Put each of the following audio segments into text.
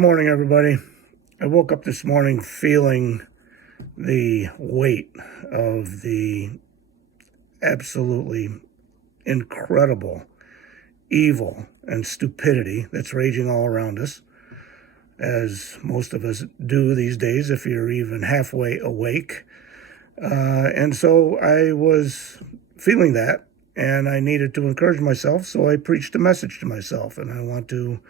Good morning, everybody. I woke up this morning feeling the weight of the absolutely incredible evil and stupidity that's raging all around us, as most of us do these days if you're even halfway awake. And so I was feeling that, and I needed to encourage myself, so I preached a message to myself, and I want to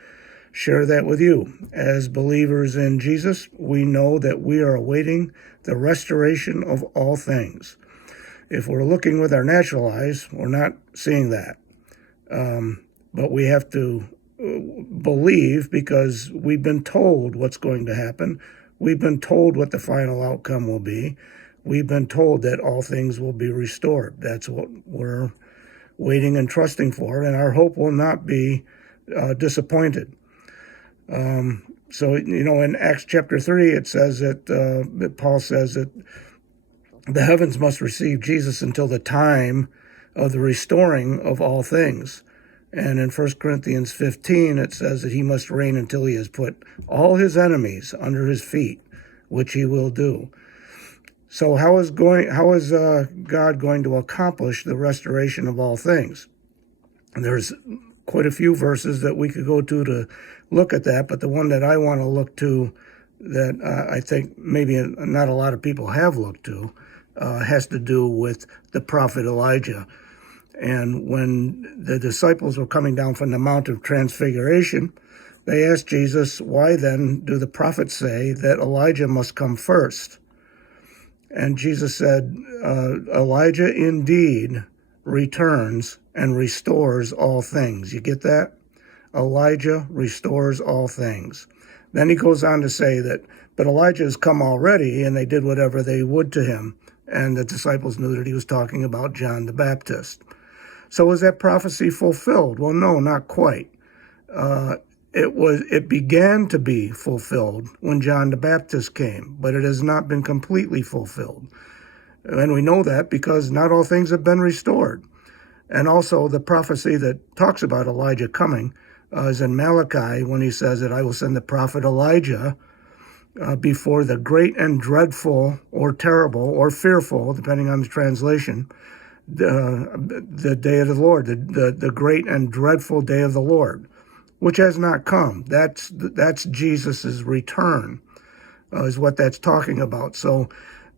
share that with you. As believers in Jesus, we know that we are awaiting the restoration of all things. If we're looking with our natural eyes, we're not seeing that. But we have to believe, because we've been told what's going to happen. We've been told what the final outcome will be. We've been told that all things will be restored. That's what we're waiting and trusting for, and our hope will not be disappointed. So, in Acts chapter 3, it says that Paul says that the heavens must receive Jesus until the time of the restoring of all things. And in 1 Corinthians 15, it says that he must reign until he has put all his enemies under his feet, which he will do. So how is God going to accomplish the restoration of all things? And there's quite a few verses that we could go to look at that, but the one that I want to look to that I think maybe not a lot of people have looked to has to do with the prophet Elijah. And when the disciples were coming down from the Mount of Transfiguration, they asked Jesus, why then do the prophets say that Elijah must come first? And Jesus said, Elijah indeed returns and restores all things. You get that? Elijah restores all things. Then he goes on to say that, but Elijah has come already, and they did whatever they would to him. And the disciples knew that he was talking about John the Baptist. So was that prophecy fulfilled? Well, no, not quite. It began to be fulfilled when John the Baptist came, but it has not been completely fulfilled. And we know that because not all things have been restored. And also the prophecy that talks about Elijah coming is in Malachi, when he says that I will send the prophet Elijah before the great and dreadful, or terrible, or fearful, depending on the translation, the day of the Lord, the great and dreadful day of the Lord, which has not come. That's Jesus's return, is what that's talking about. So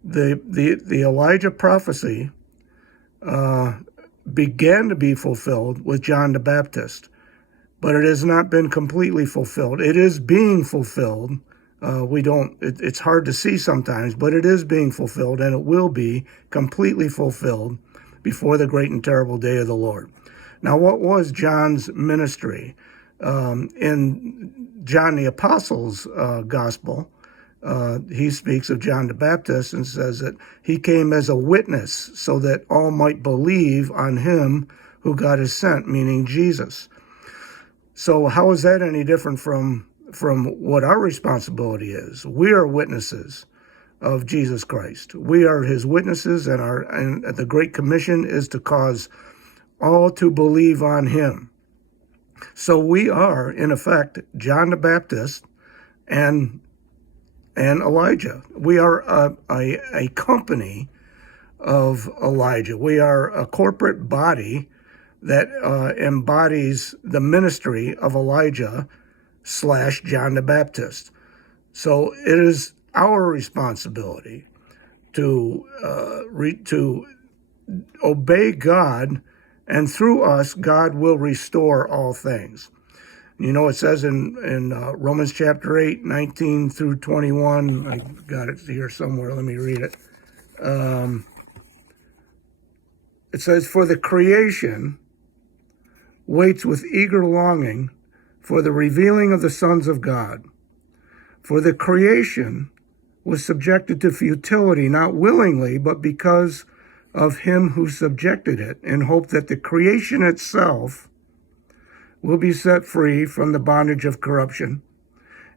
the Elijah prophecy began to be fulfilled with John the Baptist, but it has not been completely fulfilled. It is being fulfilled. It's hard to see sometimes, but it is being fulfilled, and it will be completely fulfilled before the great and terrible day of the Lord. Now, what was John's ministry? In John the Apostle's gospel, he speaks of John the Baptist and says that he came as a witness so that all might believe on him who God has sent, meaning Jesus. So how is that any different from what our responsibility is? We are witnesses of Jesus Christ. We are his witnesses, and the Great Commission is to cause all to believe on him. So we are, in effect, John the Baptist and Elijah. We are a company of Elijah. We are a corporate body that embodies the ministry of Elijah / John the Baptist. So it is our responsibility to obey God, and through us, God will restore all things. It says in Romans chapter 8, 19 through 21, I got it here somewhere, let me read it. It says, for the creation waits with eager longing for the revealing of the sons of God. For the creation was subjected to futility, not willingly, but because of him who subjected it, in hope that the creation itself will be set free from the bondage of corruption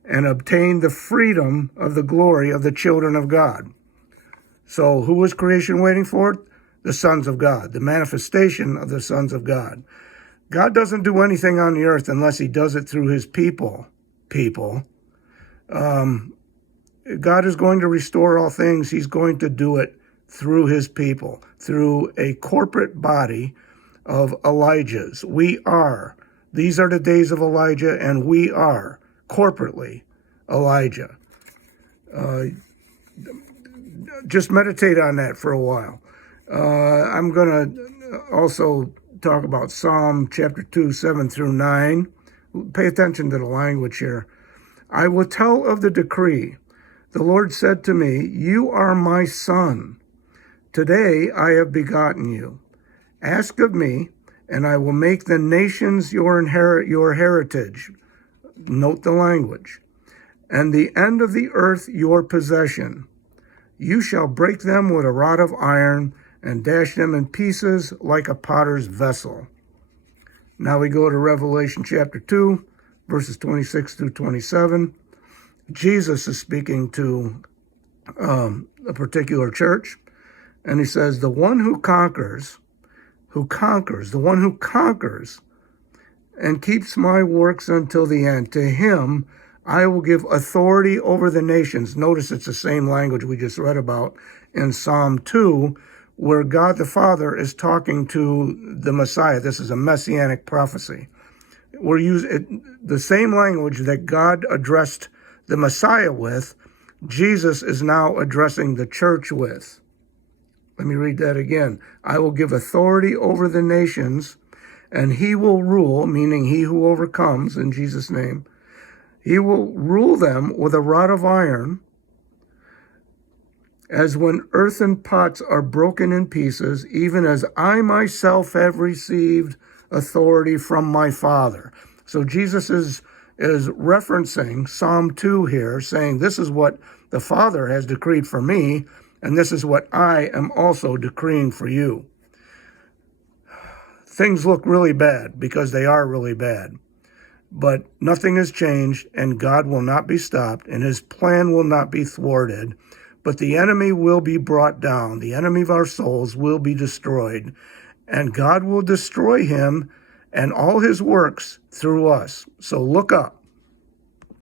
and obtain the freedom of the glory of the children of God. So who was creation waiting for? The sons of God, the manifestation of the sons of God. God doesn't do anything on the earth unless he does it through his people. God is going to restore all things. He's going to do it through his people, through a corporate body of Elijahs. These are the days of Elijah, and we are corporately Elijah. Just meditate on that for a while. I'm going to also talk about Psalm chapter 2, 7 through 9. Pay attention to the language here. I will tell of the decree. The Lord said to me, "You are my son. Today I have begotten you. Ask of me, and I will make the nations your heritage." Note the language. "And the end of the earth your possession. You shall break them with a rod of iron and dash them in pieces like a potter's vessel." Now we go to Revelation chapter 2, verses 26 through 27. Jesus is speaking to a particular church, and he says, the one who conquers and keeps my works until the end, to him I will give authority over the nations. Notice it's the same language we just read about in Psalm 2, where God the Father is talking to the Messiah. This is a messianic prophecy. We're using the same language that God addressed the Messiah with, Jesus is now addressing the church with. Let me read that again. I will give authority over the nations, and he will rule, meaning he who overcomes in Jesus' name. He will rule them with a rod of iron, as when earthen pots are broken in pieces, even as I myself have received authority from my Father. So Jesus is referencing Psalm 2 here, saying this is what the Father has decreed for me, and this is what I am also decreeing for you. Things look really bad because they are really bad. But nothing has changed, and God will not be stopped, and his plan will not be thwarted. But the enemy will be brought down. The enemy of our souls will be destroyed. And God will destroy him and all his works through us. So look up.